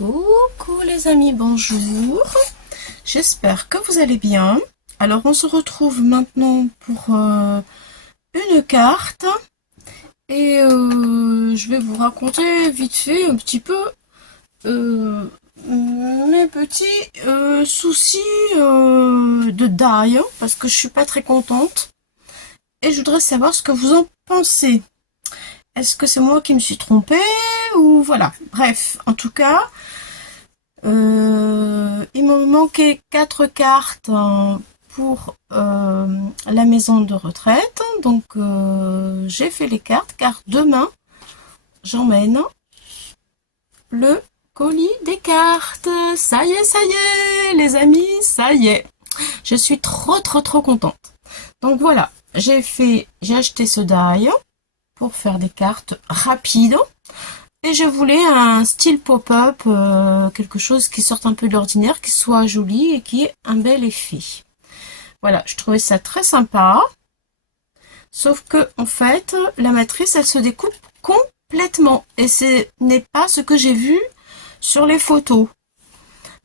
Coucou les amis, bonjour. J'espère que vous allez bien. Alors on se retrouve maintenant pour une carte et je vais vous raconter vite fait un petit peu mes petits soucis de die parce que je suis pas très contente et je voudrais savoir ce que vous en pensez. Est-ce que c'est moi qui me suis trompée ou voilà. Bref, en tout cas, il me manquait 4 cartes pour la maison de retraite. Donc j'ai fait les cartes car demain j'emmène le colis des cartes. Ça y est les amis, ça y est. Je suis trop contente. Donc voilà, j'ai acheté ce die pour faire des cartes rapides. Et je voulais un style pop-up, quelque chose qui sorte un peu de l'ordinaire, qui soit joli et qui ait un bel effet. Voilà, je trouvais ça très sympa. Sauf que, en fait, la matrice, elle se découpe complètement. Et ce n'est pas ce que j'ai vu sur les photos.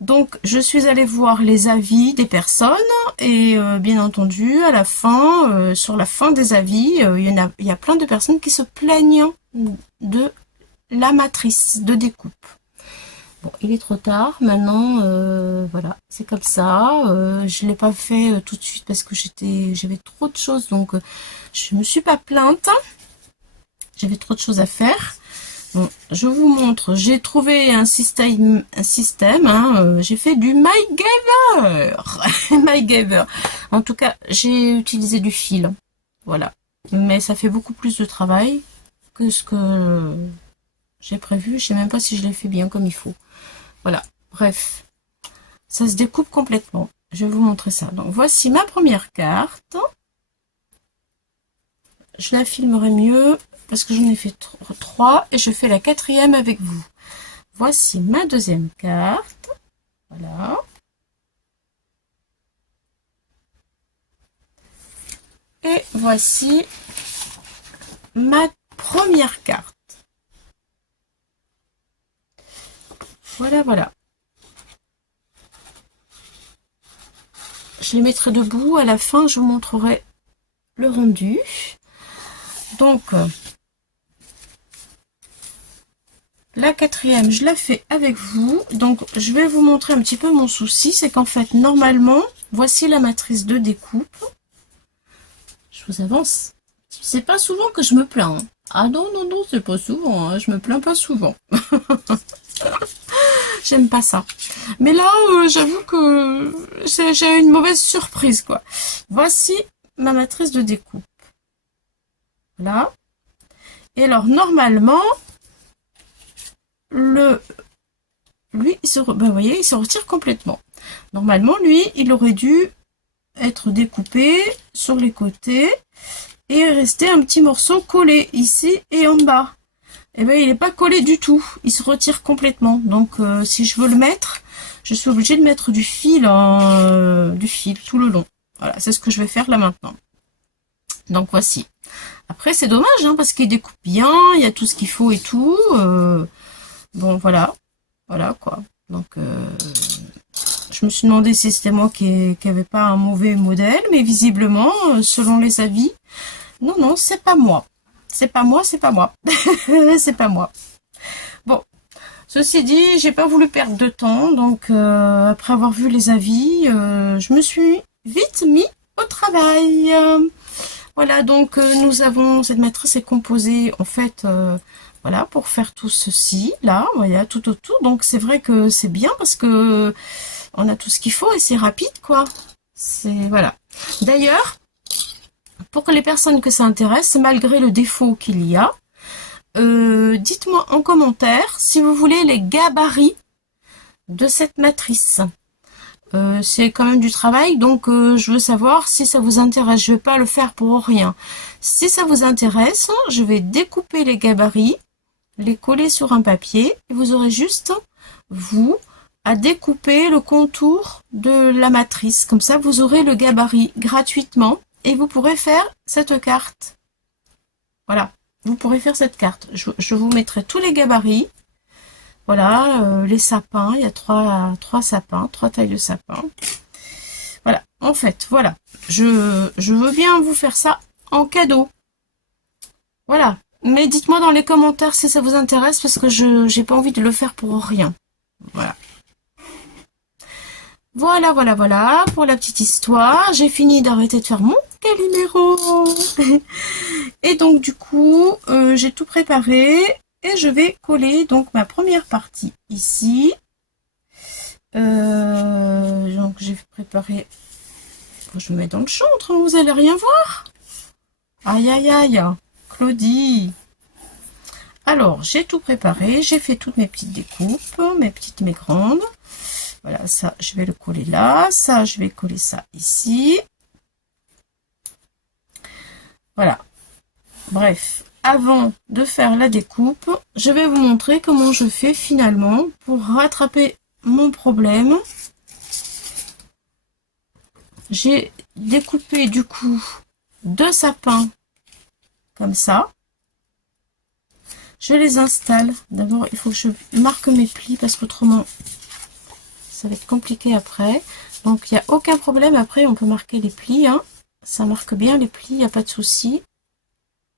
Donc, je suis allée voir les avis des personnes et bien entendu, à la fin, sur la fin des avis, il y a plein de personnes qui se plaignent de la matrice de découpe. Bon, il est trop tard maintenant, voilà, c'est comme ça. Je l'ai pas fait tout de suite parce que j'avais trop de choses, donc je me suis pas plainte. J'avais trop de choses à faire. Bon, je vous montre. J'ai trouvé un système. J'ai fait du MacGyver. MacGyver. En tout cas, j'ai utilisé du fil. Voilà. Mais ça fait beaucoup plus de travail que ce que j'ai prévu. Je sais même pas si je l'ai fait bien comme il faut. Voilà. Bref. Ça se découpe complètement. Je vais vous montrer ça. Donc, voici ma première carte. Je la filmerai mieux parce que j'en ai fait 3 et je fais la 4e avec vous. Voici ma deuxième carte. Voilà. Et voici ma première carte. Voilà. Je les mettrai debout. À la fin, je vous montrerai le rendu. Donc, la 4e, je la fais avec vous. Donc, je vais vous montrer un petit peu mon souci. C'est qu'en fait, normalement, voici la matrice de découpe. Je vous avance. C'est pas souvent que je me plains. Ah non, c'est pas souvent. Hein. Je me plains pas souvent. J'aime pas ça. Mais là, j'avoue que j'ai une mauvaise surprise, quoi. Voici ma matrice de découpe. Là. Et alors, normalement, lui, vous voyez, il se retire complètement. Normalement, lui, il aurait dû être découpé sur les côtés et rester un petit morceau collé ici et en bas. Et bien, il n'est pas collé du tout. Il se retire complètement. Donc, si je veux le mettre, je suis obligée de mettre du fil tout le long. Voilà, c'est ce que je vais faire là maintenant. Donc, voici. Après, c'est dommage, hein, parce qu'il découpe bien, il y a tout ce qu'il faut et tout. Bon, voilà. Voilà, quoi. Donc, je me suis demandé si c'était moi qui avait pas un mauvais modèle, mais visiblement, selon les avis, non, c'est pas moi. C'est pas moi. C'est pas moi. Bon, ceci dit, j'ai pas voulu perdre de temps, donc après avoir vu les avis, je me suis vite mis au travail. Voilà, donc nous avons, cette matrice est composée en fait, voilà, pour faire tout ceci, là, voilà, tout autour. Donc c'est vrai que c'est bien parce que on a tout ce qu'il faut et c'est rapide, quoi. C'est, voilà. D'ailleurs, pour que les personnes que ça intéresse, malgré le défaut qu'il y a, dites-moi en commentaire si vous voulez les gabarits de cette matrice. C'est quand même du travail, donc je veux savoir si ça vous intéresse. Je vais pas le faire pour rien. Si ça vous intéresse, je vais découper les gabarits, les coller sur un papier, et vous aurez juste, vous, à découper le contour de la matrice. Comme ça, vous aurez le gabarit gratuitement, et vous pourrez faire cette carte. Voilà, vous pourrez faire cette carte. Je vous mettrai tous les gabarits. Voilà, les sapins, il y a trois sapins, trois tailles de sapins. Voilà, en fait, voilà. Je veux bien vous faire ça en cadeau. Voilà. Mais dites-moi dans les commentaires si ça vous intéresse parce que je j'ai pas envie de le faire pour rien. Voilà. Voilà pour la petite histoire. J'ai fini d'arrêter de faire mon Calimero. Et donc du coup, j'ai tout préparé et je vais coller donc ma première partie ici. Donc j'ai préparé. Je me mets dans le chantre, hein, vous allez rien voir. Aïe aïe aïe, Claudie. Alors j'ai tout préparé, j'ai fait toutes mes petites découpes, mes petites, mes grandes. Voilà, ça je vais le coller là, ça je vais coller ça ici. Voilà. Bref, avant de faire la découpe, je vais vous montrer comment je fais finalement pour rattraper mon problème. J'ai découpé du coup 2 sapins comme ça. Je les installe. D'abord, il faut que je marque mes plis parce qu'autrement, ça va être compliqué après. Donc, il n'y a aucun problème. Après, on peut marquer les plis. Hein. Ça marque bien les plis, il n'y a pas de souci.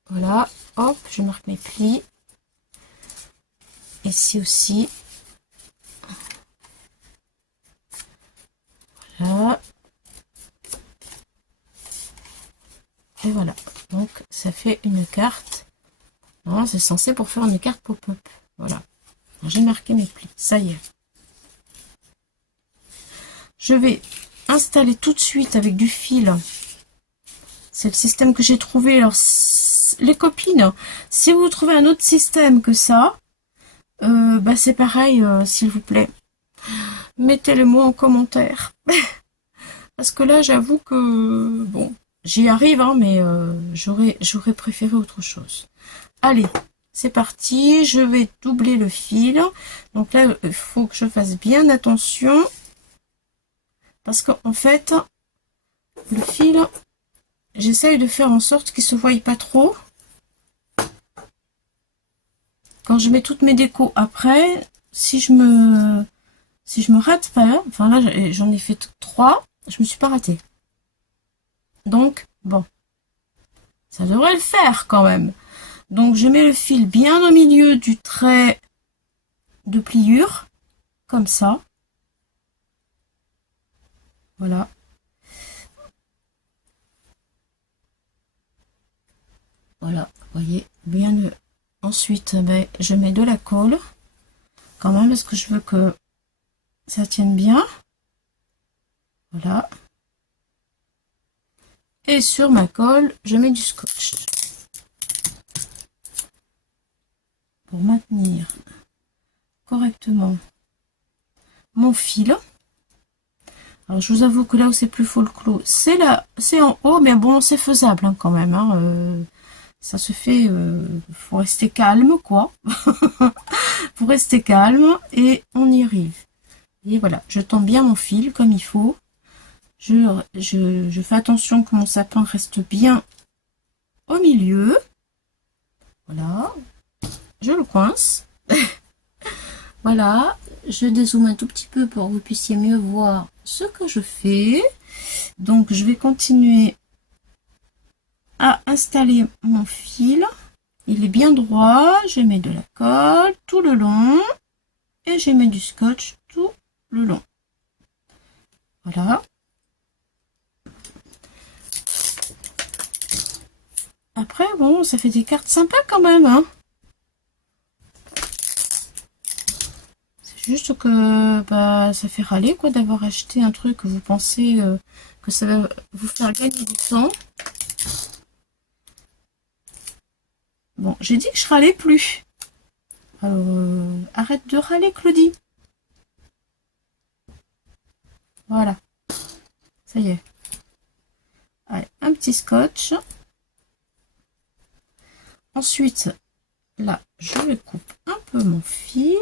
Voilà. Hop, je marque mes plis. Ici aussi. Voilà. Et voilà. Donc, ça fait une carte. C'est censé pour faire une carte pop-up. Voilà. J'ai marqué mes plis. Ça y est. Je vais installer tout de suite avec du fil. C'est le système que j'ai trouvé. Alors, les copines, si vous trouvez un autre système que ça, c'est pareil, s'il vous plaît. Mettez-le moi en commentaire. Parce que là, j'avoue que, bon, j'y arrive, hein, mais j'aurais préféré autre chose. Allez, c'est parti. Je vais doubler le fil. Donc là, il faut que je fasse bien attention. Parce qu'en fait, le fil, j'essaye de faire en sorte qu'il ne se voie pas trop. Quand je mets toutes mes décos après, si je me rate pas, enfin là j'en ai fait 3, je me suis pas ratée. Donc, bon, ça devrait le faire quand même. Donc je mets le fil bien au milieu du trait de pliure, comme ça. Voilà. Voilà, vous voyez, bien le... Ensuite, je mets de la colle, quand même, parce que je veux que ça tienne bien. Voilà. Et sur ma colle, je mets du scotch. Pour maintenir correctement mon fil. Alors je vous avoue que là où c'est plus folklore, c'est là, c'est en haut, mais bon, c'est faisable hein, quand même. Hein, ça se fait, faut rester calme, quoi. Faut rester calme et on y arrive. Et voilà, je tends bien mon fil comme il faut. Je fais attention que mon sapin reste bien au milieu. Voilà, je le coince. Voilà, je dézoome un tout petit peu pour que vous puissiez mieux voir ce que je fais. Donc, je vais continuer à installer mon fil. Il est bien droit. Je mets de la colle tout le long. Et je mets du scotch tout le long. Voilà. Après, bon, ça fait des cartes sympas quand même, hein. Juste que ça fait râler quoi d'avoir acheté un truc que vous pensez que ça va vous faire gagner du temps. Bon, j'ai dit que je râlais plus. Alors, arrête de râler, Claudie. Voilà. Ça y est. Allez, un petit scotch. Ensuite, là, je coupe un peu mon fil.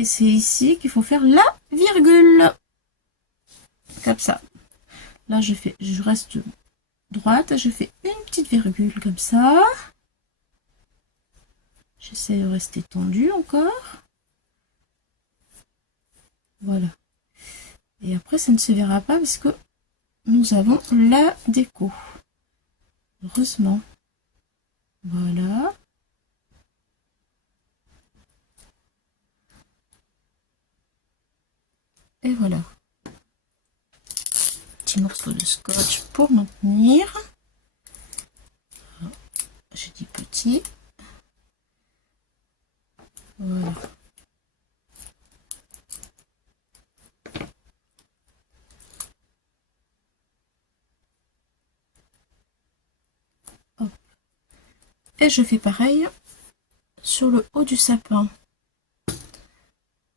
Et c'est ici qu'il faut faire la virgule. Comme ça. Là, je reste droite. Je fais une petite virgule comme ça. J'essaie de rester tendue encore. Voilà. Et après, ça ne se verra pas parce que nous avons la déco. Heureusement. Voilà. Et voilà. Petit morceau de scotch pour maintenir. J'ai dit petit. Voilà. Hop. Et je fais pareil sur le haut du sapin.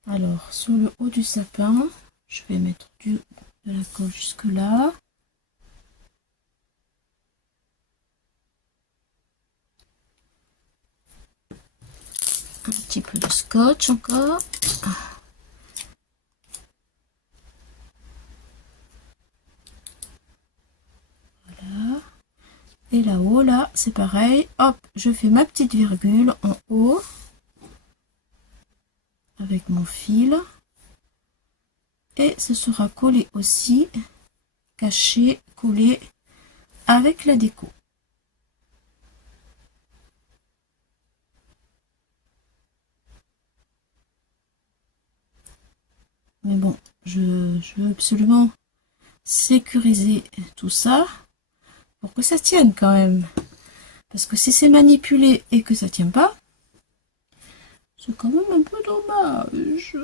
Alors, sur le haut du sapin, je vais mettre de la colle jusque là. Un petit peu de scotch encore. Voilà. Et là-haut, là, c'est pareil. Hop, je fais ma petite virgule en haut. Avec mon fil. Et ce sera collé aussi. Caché, collé avec la déco. Mais bon, je veux absolument sécuriser tout ça pour que ça tienne quand même. Parce que si c'est manipulé et que ça tient pas, c'est quand même un peu dommage.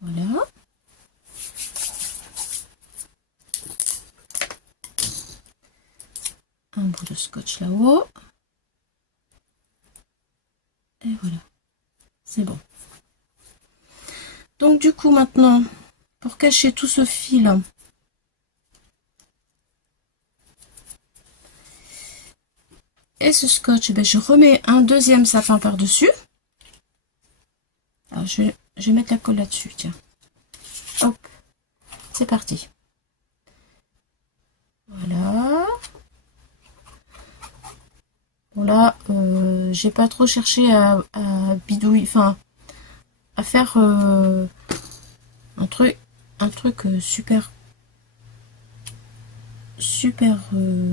Voilà. Un bout de scotch là-haut. Et voilà. C'est bon. Donc du coup maintenant, pour cacher tout ce fil, et ce scotch, ben, je remets un deuxième sapin par-dessus. Alors je vais mettre la colle là-dessus, tiens. Hop, c'est parti. Voilà. Bon là, j'ai pas trop cherché à bidouiller, enfin, à faire un truc super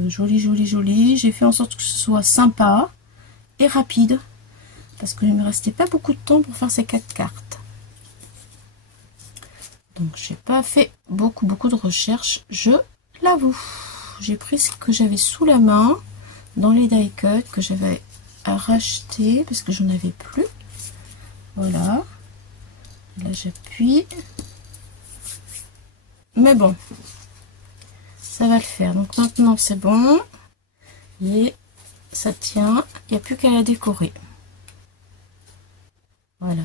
joli. J'ai fait en sorte que ce soit sympa et rapide parce qu'il ne me restait pas beaucoup de temps pour faire ces 4 cartes. Donc j'ai pas fait beaucoup de recherches, je l'avoue. J'ai pris ce que j'avais sous la main dans les die cut que j'avais à racheter parce que j'en avais plus. Voilà. Là j'appuie. Mais bon, ça va le faire. Donc maintenant c'est bon. Et ça tient. Il n'y a plus qu'à la décorer. Voilà.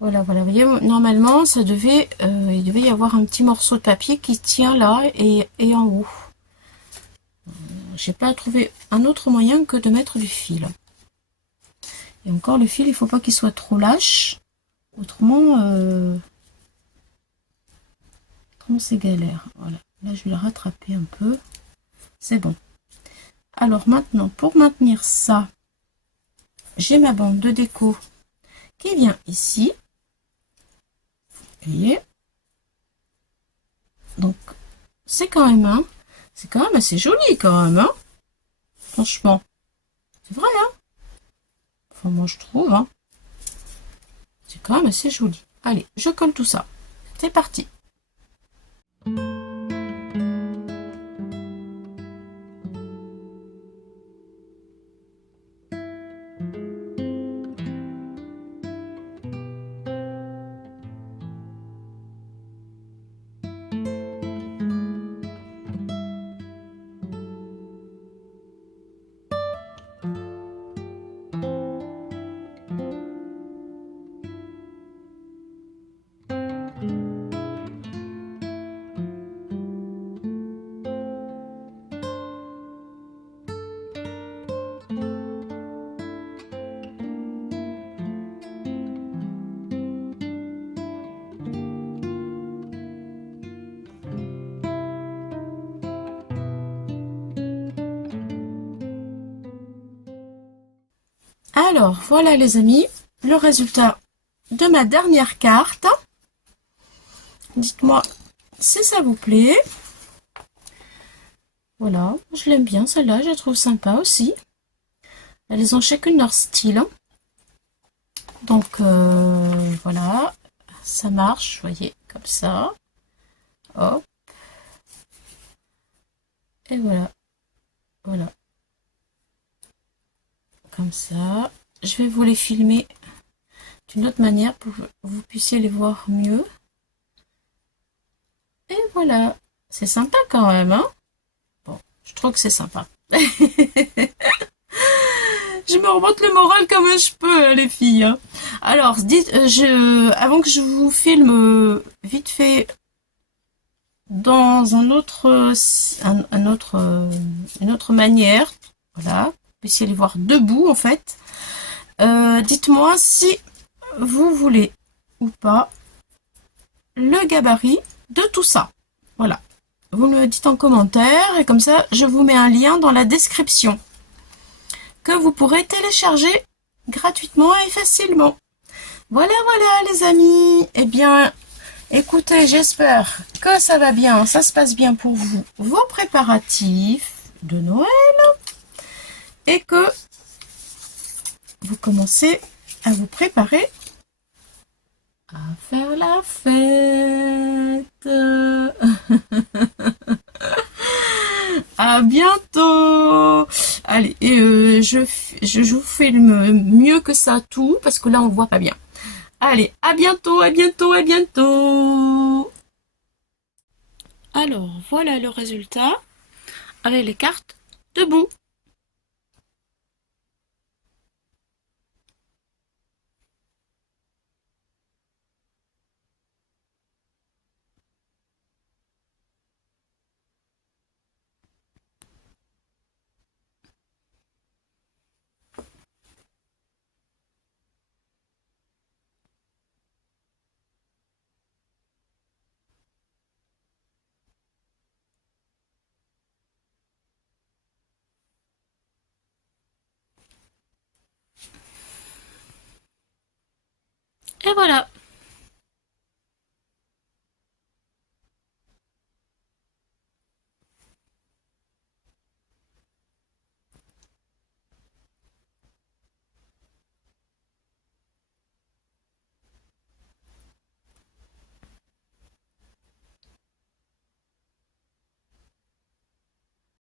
Voilà. Vous voyez, normalement, il devait y avoir un petit morceau de papier qui tient là et en haut. J'ai pas trouvé un autre moyen que de mettre du fil. Et encore, le fil, il faut pas qu'il soit trop lâche. Autrement, c'est galère. Voilà. Là, je vais le rattraper un peu. C'est bon. Alors maintenant, pour maintenir ça, j'ai ma bande de déco qui vient ici. Vous voyez, donc c'est quand même assez joli quand même, hein, franchement, c'est vrai, hein, enfin moi je trouve, hein, c'est quand même assez joli. Allez, je colle tout ça, c'est parti. Alors, voilà les amis, le résultat de ma dernière carte. Dites-moi si ça vous plaît. Voilà, je l'aime bien celle-là, je la trouve sympa aussi. Elles ont chacune leur style. Donc voilà, ça marche, vous voyez, comme ça. Hop, et voilà, voilà, comme ça. Je vais vous les filmer d'une autre manière pour que vous puissiez les voir mieux. Et voilà, c'est sympa quand même, hein? Bon, je trouve que c'est sympa. Je me remonte le moral comme je peux, hein, les filles, hein. Alors, dites, avant que je vous filme vite fait dans un autre, une autre manière, voilà, vous puissiez les voir debout en fait. Dites-moi si vous voulez ou pas le gabarit de tout ça. Voilà. Vous me le dites en commentaire et comme ça, je vous mets un lien dans la description que vous pourrez télécharger gratuitement et facilement. Voilà, voilà les amis. Eh bien, écoutez, j'espère que ça va bien, ça se passe bien pour vous, vos préparatifs de Noël et que vous commencez à vous préparer à faire la fête. À bientôt. Allez, et je vous filme mieux que ça tout parce que là on voit pas bien. Allez, à bientôt, à bientôt, à bientôt. Alors, voilà le résultat avec les cartes debout. Et voilà.